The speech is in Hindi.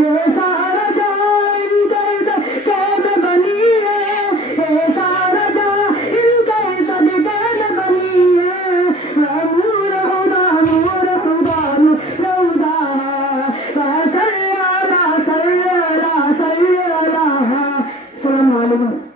ये सारा जहां इनके कैद बनी है, ये सारा जहां इनके सदके में बनी है। नूर खुदा नूरदा है, सल्लल्लाहु अलैहि वसल्लम।